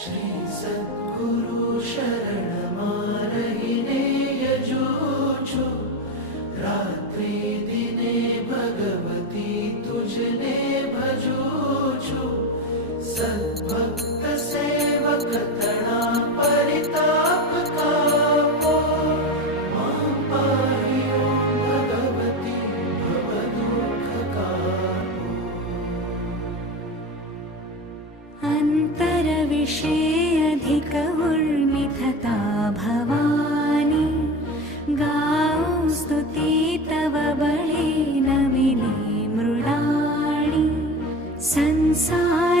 श्री सद्गुरु शरणमारहिने यजूछु रात्रि दिने भगवती तुझने भजूछु सद्भक्त सेवक तणा परिताप कापो मां पाहि ओं भगवती भवदुःख कापो। अंतरविषेऽधिक उर्मिथता भवानी गाओ स्तुति तव बलेन विने मृडाणि संसार